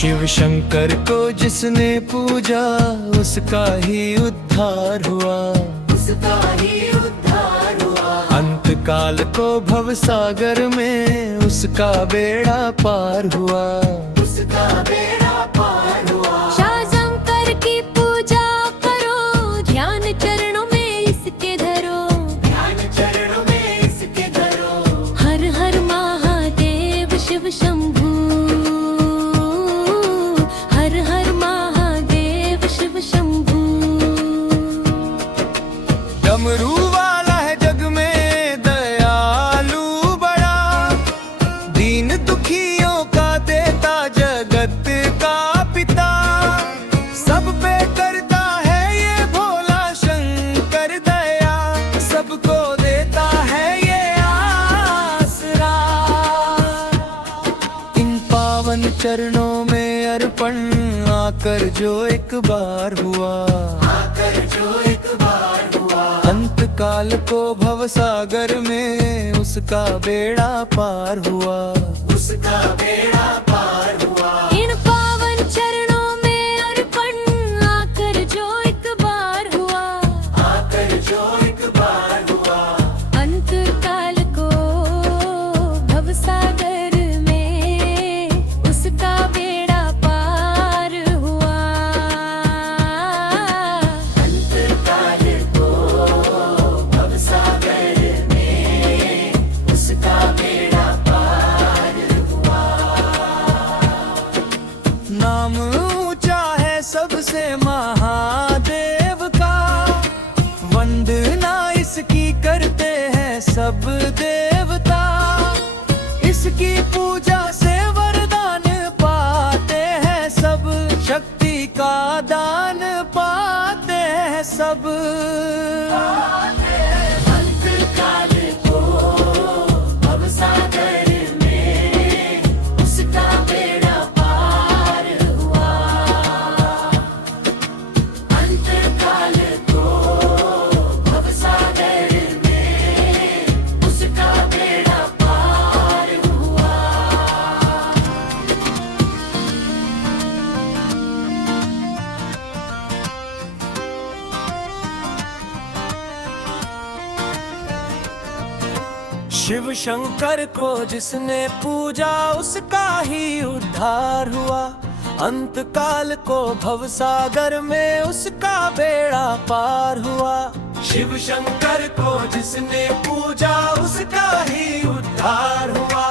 शिव शंकर को जिसने पूजा उसका ही उद्धार हुआ, उसका ही उद्धार हुआ। अंत काल को भव सागर में उसका बेड़ा पार हुआ, उसका बेड़ा पार हुआ। शिव शंकर की पूजा करो, ध्यान चरणों में इसके धरो, ध्यान चरणों में इसके धरो। हर हर महादेव शिव शंभू, हर हर महादेव शिव शंभू। डमरू वाला है जग में दयालु बड़ा, दीन दुखियों का देता जगत का पिता। सब पे करता है ये भोला शंकर दया, सबको देता है ये आसरा। इन पावन चरणों में अर्पण आकर जो एक बार हुआ, आकर जो एक बार हुआ। अंत काल को भव सागर में उसका बेड़ा पार हुआ, उसका बेड़ा पार हुआ। इन पावन चरणों में अर्पण आकर जो एक बार हुआ, आकर जो एक बार हुआ। अंत काल को भव सागर में उसका बेड़ा पार हुआ। अंत काल को भव सागर में उसका बेड़ा पार हुआ। नाम ऊंचा है सबसे महादेव का, वंदना इसकी करते हैं सब देवता। इसकी पूजा से वरदान पाते हैं सब, शक्ति का दान पाते हैं सब। अंत काल को भव सागर में उसका बेड़ा पार हुआ। अंत काल को भव सागर में उसका बेड़ा पार हुआ। शिव शंकर को जिसने पूजा उसका ही उद्धार हुआ, अंत काल को भव सागर में उसका बेड़ा पार हुआ। शिव शंकर को जिसने पूजा उसका ही उद्धार हुआ,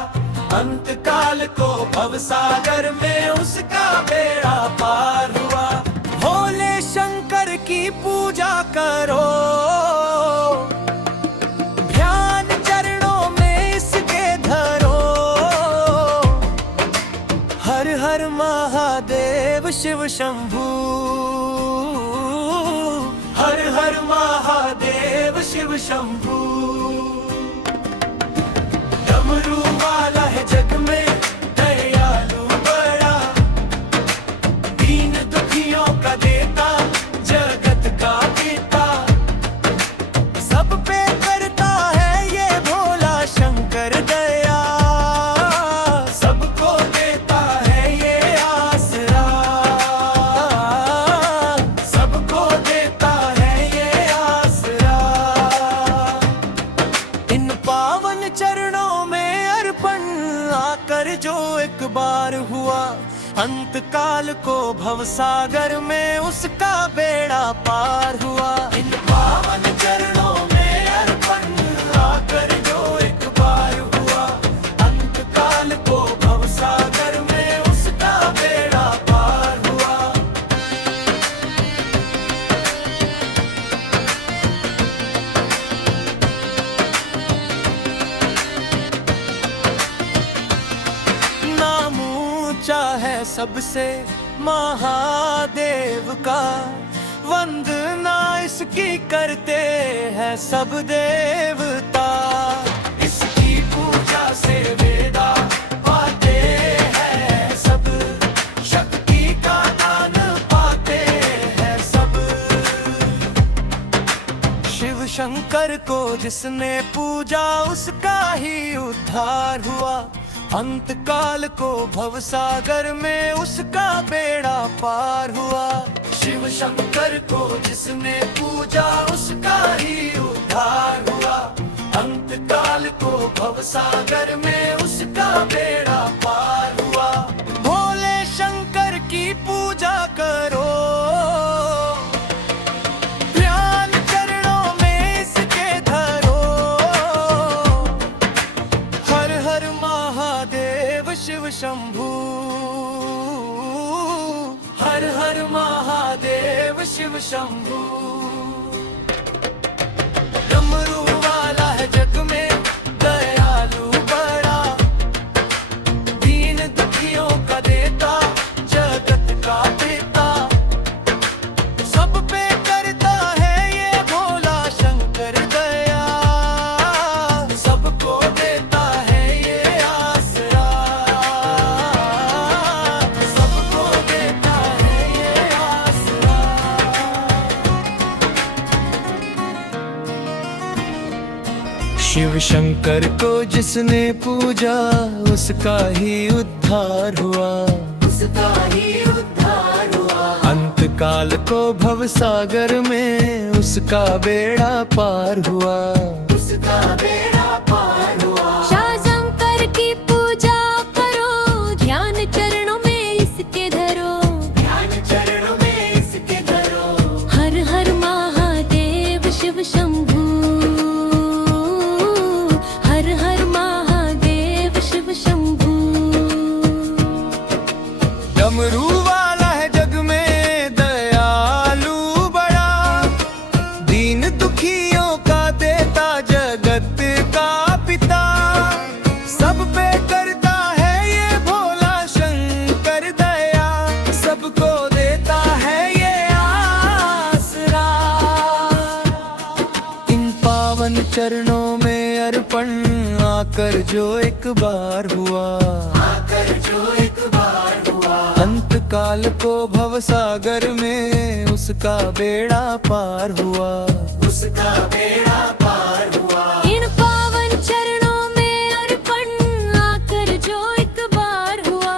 अंत काल को भव सागर में उसका बेड़ा पार हुआ। भोले शंकर की पूजा करो, ध्यान चरणों में इसके धरो। हर हर महादेव शिव शंभू, हर हर महादेव शिव शंभू। डमरू वाला है जग में दयालु बड़ा, दीन दुखियों का देता जगत का पिता। सब पे करता है ये भोला शंकर दया, सबको देता है ये आसरा, सबको देता है ये आसरा। इन पावन चरणों में अर्पण आकर जो एक बार हुआ, अंत काल को भव सागर में उसका बेड़ा पार हुआ। इन पावन चरणों में अर्पण आकर जो एक बार हुआ, अंत काल को भव सागर में उसका बेड़ा पार हुआ। नाम ऊंचा है सबसे महादेव का, वंदना इसकी करते हैं सब देवता। इसकी पूजा से वेदा पाते हैं सब, शक्ति का दान पाते हैं सब। शिव शंकर को जिसने पूजा उसका ही उद्धार हुआ, अंत काल को भव सागर में उसका बेड़ा पार हुआ। शिव शंकर को जिसने पूजा उसका ही उद्धार हुआ। अंत काल को भव सागर में उसका बेड़ा पार हुआ। भोले शंकर की पूजा करो, ध्यान चरणों में इसके धरो। हर हर महादेव शिव शंभू, हर हर महादेव शिव शंभू। डमरू वाला है जग में दयालु बड़ा, दीन दुखियों का देता, जगत का पिता। सब पे करता है ये भोला शंकर दया, सबको देता है ये आसरा, सबको देता है ये आसरा। शिव शंकर को जिसने पूजा उसका ही उद्धार हुआ, उसका ही उद्धार हुआ। अंत काल को भव सागर में उसका बेड़ा पार हुआ, उसका बेड़ा पार हुआ। शाह शंकर की पूजा करो, ध्यान चरणों में इसके धरो। ध्यान चरणों में इसके धरो। हर हर महादेव शिव शंभू, हर हर महादेव शिव शंभू। डमरू वाला है जग में दयालु बड़ा, दीन दुखियों का देता, जगत का पिता। सब पे करता है ये भोला शंकर दया, सबको देता है ये आसरा। इन पावन चरणों में अर्पण आकर जो एक बार हुआ, आकर जो एक बार हुआ। अंत काल को भव सागर में उसका बेड़ा पार हुआ, उसका बेड़ा पार हुआ। इन पावन चरणों में अर्पण आकर जो एक बार हुआ,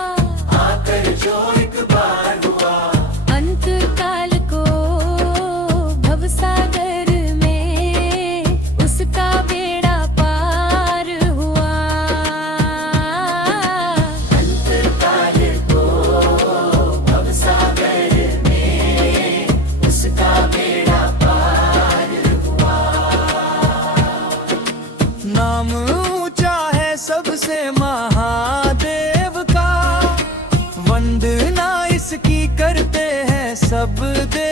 आकर जो एक बार हुआ। अंत काल को भव सागर में उसका बेड़ा पार हुआ। अंतकाल को भव सागर में उसका बेड़ा पार हुआ। नाम ऊंचा है सबसे महादेव का, वंदना इसकी करते हैं सब देव।